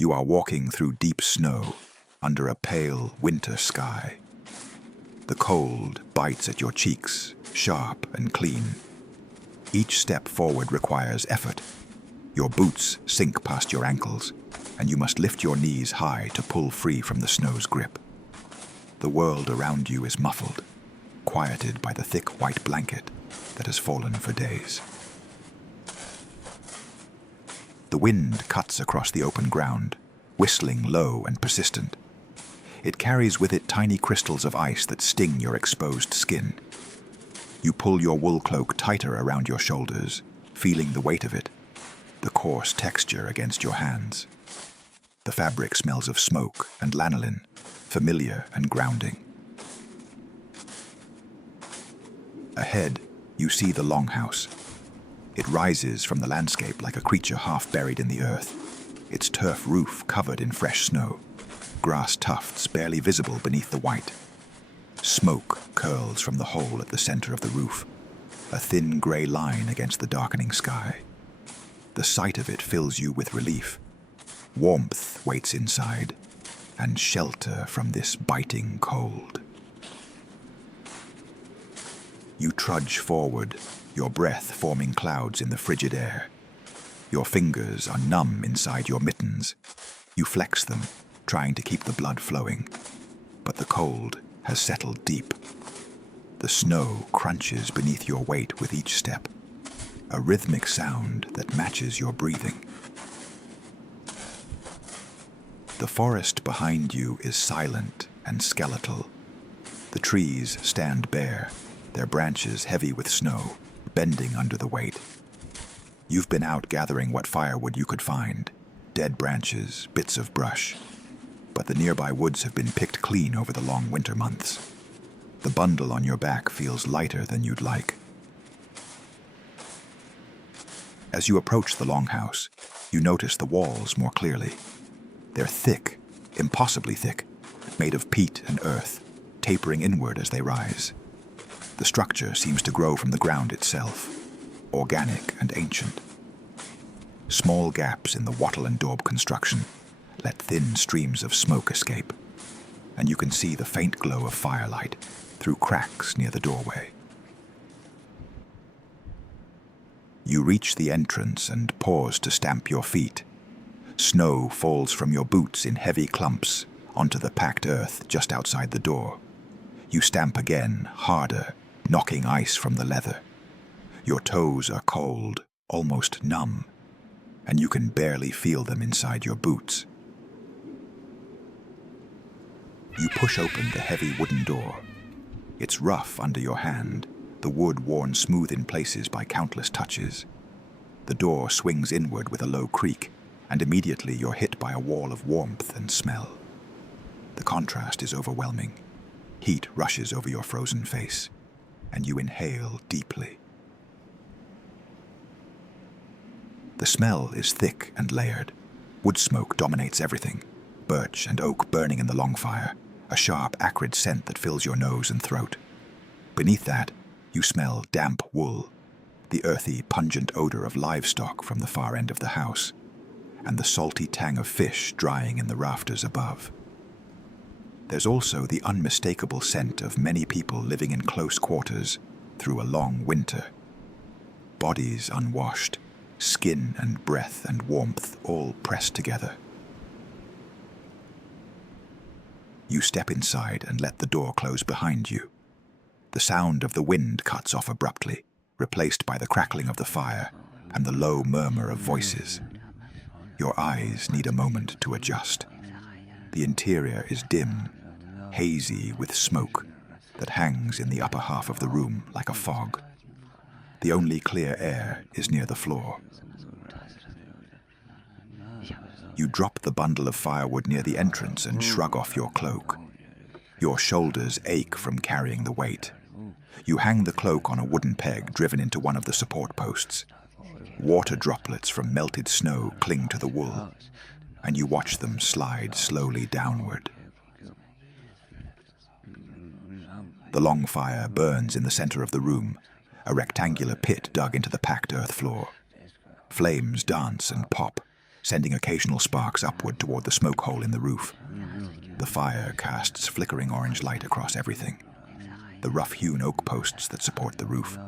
You are walking through deep snow, under a pale winter sky. The cold bites at your cheeks, sharp and clean. Each step forward requires effort. Your boots sink past your ankles, and you must lift your knees high to pull free from the snow's grip. The world around you is muffled, quieted by the thick white blanket that has fallen for days. The wind cuts across the open ground, whistling low and persistent. It carries with it tiny crystals of ice that sting your exposed skin. You pull your wool cloak tighter around your shoulders, feeling the weight of it, the coarse texture against your hands. The fabric smells of smoke and lanolin, familiar and grounding. Ahead, you see the Longhouse. It rises from the landscape like a creature half buried in the earth, its turf roof covered in fresh snow, grass tufts barely visible beneath the white. Smoke curls from the hole at the center of the roof, a thin gray line against the darkening sky. The sight of it fills you with relief. Warmth waits inside, and shelter from this biting cold. You trudge forward, your breath forming clouds in the frigid air. Your fingers are numb inside your mittens. You flex them, trying to keep the blood flowing. But the cold has settled deep. The snow crunches beneath your weight with each step, a rhythmic sound that matches your breathing. The forest behind you is silent and skeletal. The trees stand bare, their branches heavy with snow, bending under the weight. You've been out gathering what firewood you could find, dead branches, bits of brush. But the nearby woods have been picked clean over the long winter months. The bundle on your back feels lighter than you'd like. As you approach the Longhouse, you notice the walls more clearly. They're thick, impossibly thick, made of peat and earth, tapering inward as they rise. The structure seems to grow from the ground itself, organic and ancient. Small gaps in the wattle and daub construction let thin streams of smoke escape, and you can see the faint glow of firelight through cracks near the doorway. You reach the entrance and pause to stamp your feet. Snow falls from your boots in heavy clumps onto the packed earth just outside the door. You stamp again, harder, knocking ice from the leather. Your toes are cold, almost numb, and you can barely feel them inside your boots. You push open the heavy wooden door. It's rough under your hand, the wood worn smooth in places by countless touches. The door swings inward with a low creak, and immediately you're hit by a wall of warmth and smell. The contrast is overwhelming. Heat rushes over your frozen face, and you inhale deeply. The smell is thick and layered. Wood smoke dominates everything. Birch and oak burning in the long fire, a sharp, acrid scent that fills your nose and throat. Beneath that, you smell damp wool, the earthy, pungent odor of livestock from the far end of the house, and the salty tang of fish drying in the rafters above. There's also the unmistakable scent of many people living in close quarters through a long winter. Bodies unwashed, skin and breath and warmth all pressed together. You step inside and let the door close behind you. The sound of the wind cuts off abruptly, replaced by the crackling of the fire and the low murmur of voices. Your eyes need a moment to adjust. The interior is dim, hazy with smoke that hangs in the upper half of the room like a fog. The only clear air is near the floor. You drop the bundle of firewood near the entrance and shrug off your cloak. Your shoulders ache from carrying the weight. You hang the cloak on a wooden peg driven into one of the support posts. Water droplets from melted snow cling to the wool, and you watch them slide slowly downward. The long fire burns in the center of the room, a rectangular pit dug into the packed earth floor. Flames dance and pop, sending occasional sparks upward toward the smoke hole in the roof. The fire casts flickering orange light across everything. The rough-hewn oak posts that support the roof.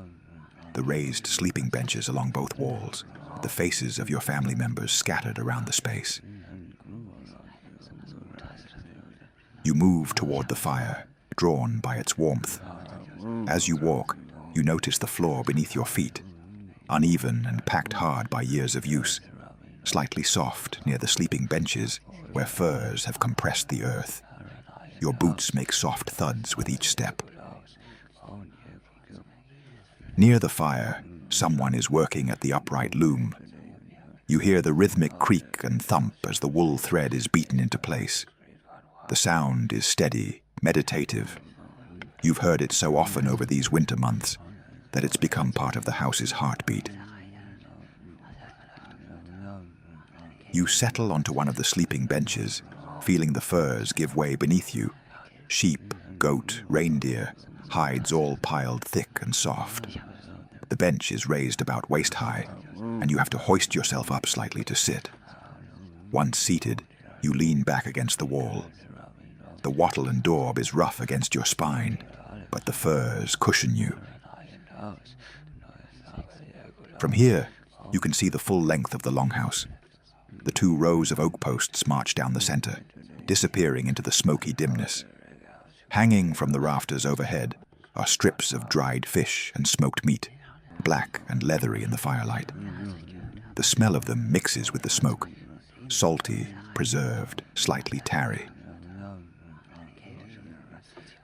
The raised sleeping benches along both walls. The faces of your family members scattered around the space. You move toward the fire, drawn by its warmth. As you walk, you notice the floor beneath your feet, uneven and packed hard by years of use, slightly soft near the sleeping benches where furs have compressed the earth. Your boots make soft thuds with each step. Near the fire, someone is working at the upright loom. You hear the rhythmic creak and thump as the wool thread is beaten into place. The sound is steady, meditative. You've heard it so often over these winter months that it's become part of the house's heartbeat. You settle onto one of the sleeping benches, feeling the furs give way beneath you. Sheep, goat, reindeer, hides all piled thick and soft. The bench is raised about waist-high, and you have to hoist yourself up slightly to sit. Once seated, you lean back against the wall. The wattle and daub is rough against your spine, but the furs cushion you. From here, you can see the full length of the longhouse. The 2 rows of oak posts march down the center, disappearing into the smoky dimness. Hanging from the rafters overhead are strips of dried fish and smoked meat, black and leathery in the firelight. The smell of them mixes with the smoke, salty, preserved, slightly tarry.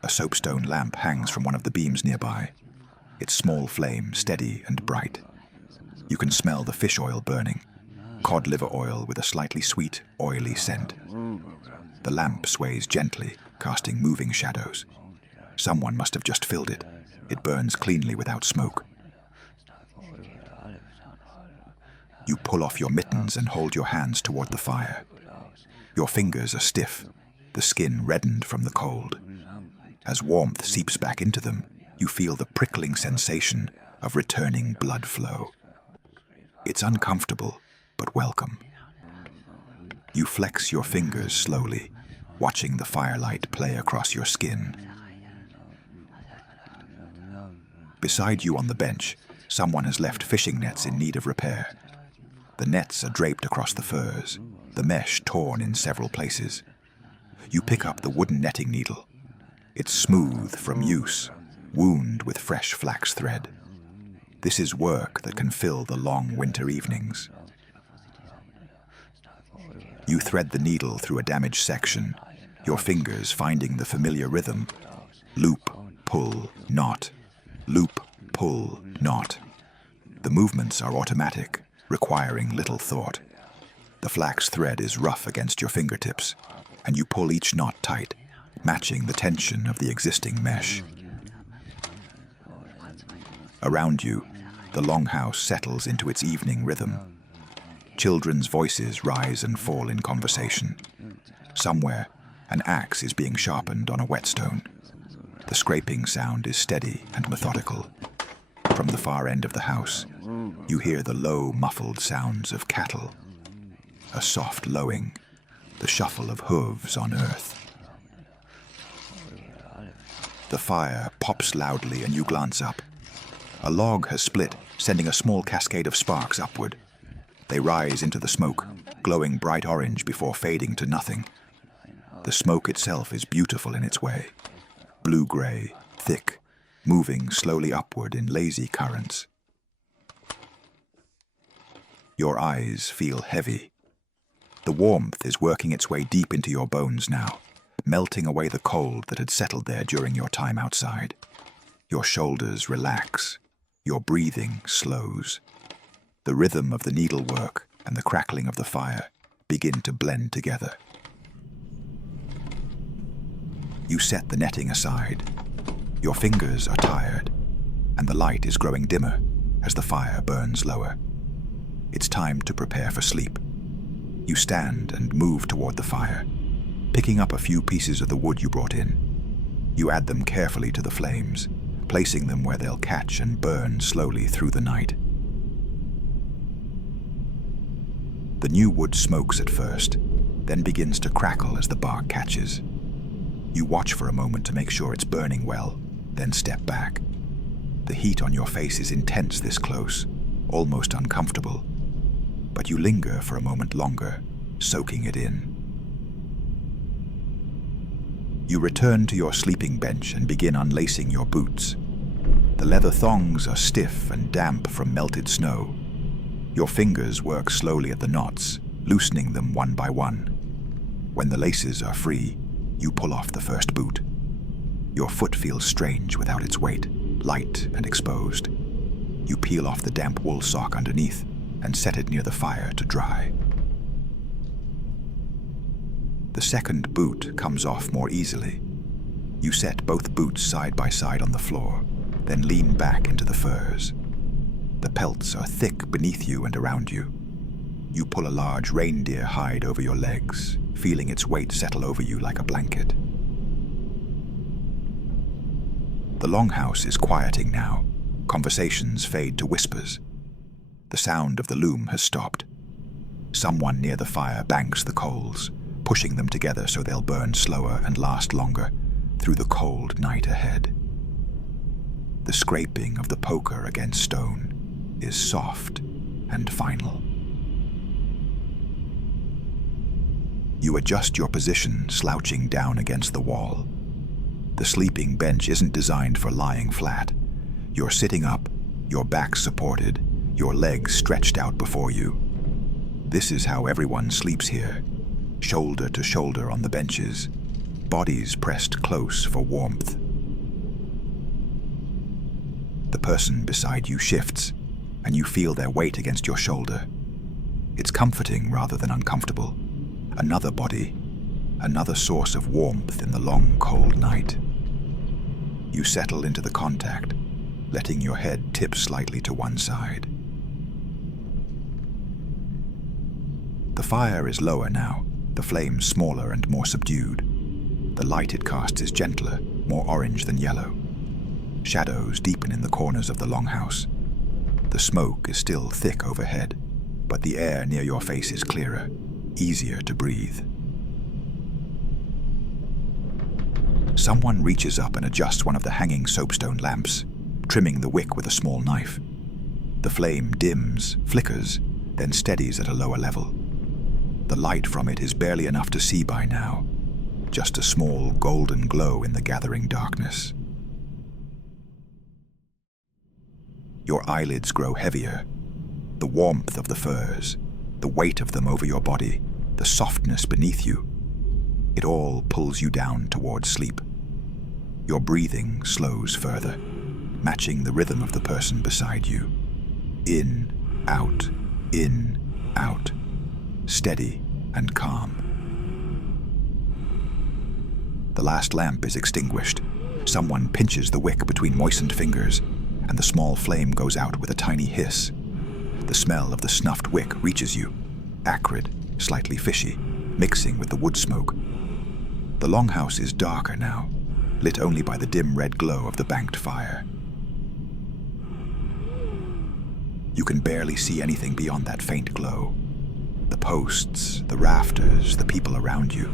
A soapstone lamp hangs from one of the beams nearby, its small flame steady and bright. You can smell the fish oil burning, cod liver oil with a slightly sweet, oily scent. The lamp sways gently, casting moving shadows. Someone must have just filled it. It burns cleanly without smoke. You pull off your mittens and hold your hands toward the fire. Your fingers are stiff, the skin reddened from the cold. As warmth seeps back into them, you feel the prickling sensation of returning blood flow. It's uncomfortable, but welcome. You flex your fingers slowly, watching the firelight play across your skin. Beside you on the bench, someone has left fishing nets in need of repair. The nets are draped across the furs, the mesh torn in several places. You pick up the wooden netting needle. It's smooth from use, wound with fresh flax thread. This is work that can fill the long winter evenings. You thread the needle through a damaged section, your fingers finding the familiar rhythm. Loop, pull, knot. Loop, pull, knot. The movements are automatic, requiring little thought. The flax thread is rough against your fingertips, and you pull each knot tight, matching the tension of the existing mesh. Around you, the longhouse settles into its evening rhythm. Children's voices rise and fall in conversation. Somewhere, an axe is being sharpened on a whetstone. The scraping sound is steady and methodical. From the far end of the house, you hear the low, muffled sounds of cattle. A soft lowing, the shuffle of hooves on earth. The fire pops loudly and you glance up. A log has split, sending a small cascade of sparks upward. They rise into the smoke, glowing bright orange before fading to nothing. The smoke itself is beautiful in its way. Blue-gray, thick, moving slowly upward in lazy currents. Your eyes feel heavy. The warmth is working its way deep into your bones now, melting away the cold that had settled there during your time outside. Your shoulders relax. Your breathing slows. The rhythm of the needlework and the crackling of the fire begin to blend together. You set the netting aside. Your fingers are tired, and the light is growing dimmer as the fire burns lower. It's time to prepare for sleep. You stand and move toward the fire, picking up a few pieces of the wood you brought in. You add them carefully to the flames, placing them where they'll catch and burn slowly through the night. The new wood smokes at first, then begins to crackle as the bark catches. You watch for a moment to make sure it's burning well, then step back. The heat on your face is intense this close, almost uncomfortable, but you linger for a moment longer, soaking it in. You return to your sleeping bench and begin unlacing your boots. The leather thongs are stiff and damp from melted snow. Your fingers work slowly at the knots, loosening them one by one. When the laces are free, you pull off the first boot. Your foot feels strange without its weight, light and exposed. You peel off the damp wool sock underneath and set it near the fire to dry. The second boot comes off more easily. You set both boots side by side on the floor, then lean back into the furs. The pelts are thick beneath you and around you. You pull a large reindeer hide over your legs, feeling its weight settle over you like a blanket. The longhouse is quieting now. Conversations fade to whispers. The sound of the loom has stopped. Someone near the fire banks the coals, pushing them together so they'll burn slower and last longer through the cold night ahead. The scraping of the poker against stone is soft and final. You adjust your position, slouching down against the wall. The sleeping bench isn't designed for lying flat. You're sitting up, your back supported, your legs stretched out before you. This is how everyone sleeps here, shoulder to shoulder on the benches, bodies pressed close for warmth. The person beside you shifts, and you feel their weight against your shoulder. It's comforting rather than uncomfortable. Another body, another source of warmth in the long, cold night. You settle into the contact, letting your head tip slightly to one side. The fire is lower now, the flames smaller and more subdued. The light it casts is gentler, more orange than yellow. Shadows deepen in the corners of the longhouse. The smoke is still thick overhead, but the air near your face is clearer, easier to breathe. Someone reaches up and adjusts one of the hanging soapstone lamps, trimming the wick with a small knife. The flame dims, flickers, then steadies at a lower level. The light from it is barely enough to see by now, just a small golden glow in the gathering darkness. Your eyelids grow heavier. The warmth of the furs, the weight of them over your body, the softness beneath you, it all pulls you down towards sleep. Your breathing slows further, matching the rhythm of the person beside you. In, out, steady and calm. The last lamp is extinguished. Someone pinches the wick between moistened fingers, and the small flame goes out with a tiny hiss. The smell of the snuffed wick reaches you, acrid, slightly fishy, mixing with the wood smoke. The longhouse is darker now, lit only by the dim red glow of the banked fire. You can barely see anything beyond that faint glow. The posts, the rafters, the people around you,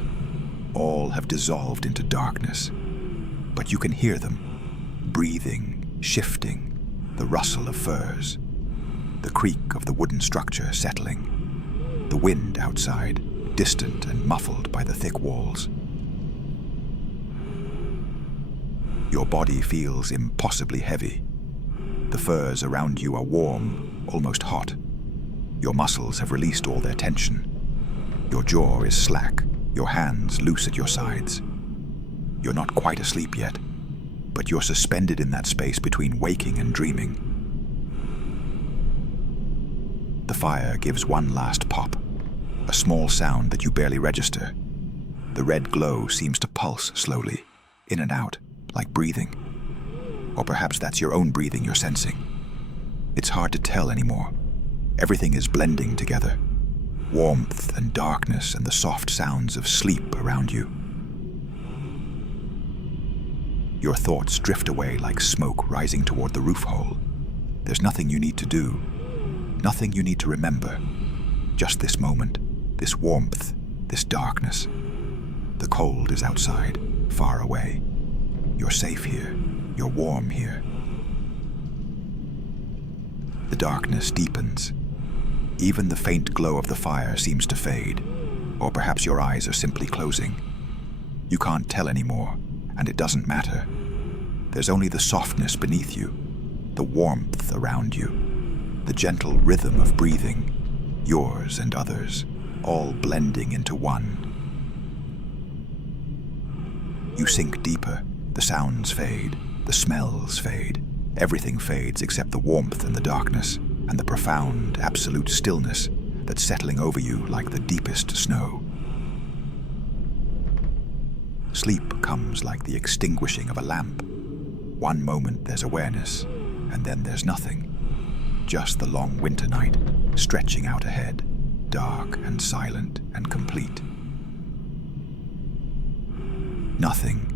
all have dissolved into darkness. But you can hear them, breathing, shifting, the rustle of furs, the creak of the wooden structure settling, the wind outside, distant and muffled by the thick walls. Your body feels impossibly heavy. The furs around you are warm, almost hot. Your muscles have released all their tension. Your jaw is slack, your hands loose at your sides. You're not quite asleep yet, but you're suspended in that space between waking and dreaming. The fire gives one last pop, a small sound that you barely register. The red glow seems to pulse slowly, in and out, like breathing. Or perhaps that's your own breathing you're sensing. It's hard to tell anymore. Everything is blending together. Warmth and darkness and the soft sounds of sleep around you. Your thoughts drift away like smoke rising toward the roof hole. There's nothing you need to do, nothing you need to remember. Just this moment, this warmth, this darkness. The cold is outside, far away. You're safe here. You're warm here. The darkness deepens. Even the faint glow of the fire seems to fade, or perhaps your eyes are simply closing. You can't tell anymore, and it doesn't matter. There's only the softness beneath you, the warmth around you, the gentle rhythm of breathing, yours and others, all blending into one. You sink deeper, the sounds fade, the smells fade. Everything fades except the warmth and the darkness, and the profound, absolute stillness that's settling over you like the deepest snow. Sleep comes like the extinguishing of a lamp. One moment there's awareness, and then there's nothing. Just the long winter night, stretching out ahead, dark and silent and complete. Nothing